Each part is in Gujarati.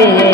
হবে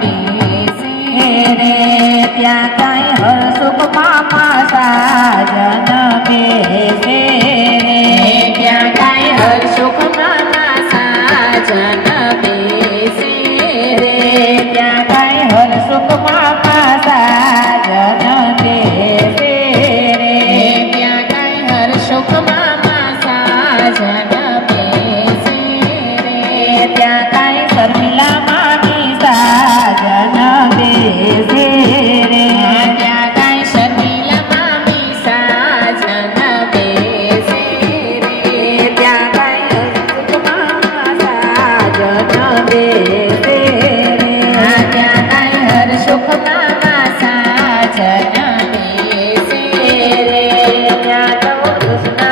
બેસે ત્યાં કાંઈ હર સુખમાં પાસા જન બેસે Krishna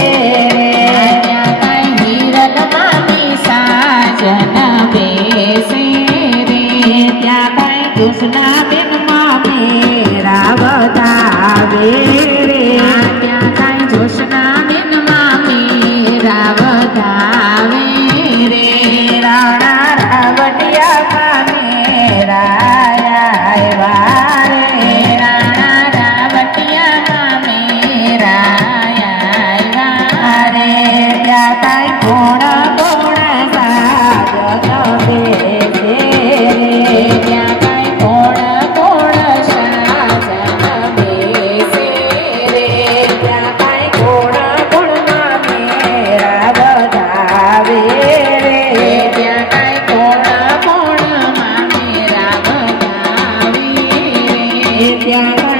Yeah.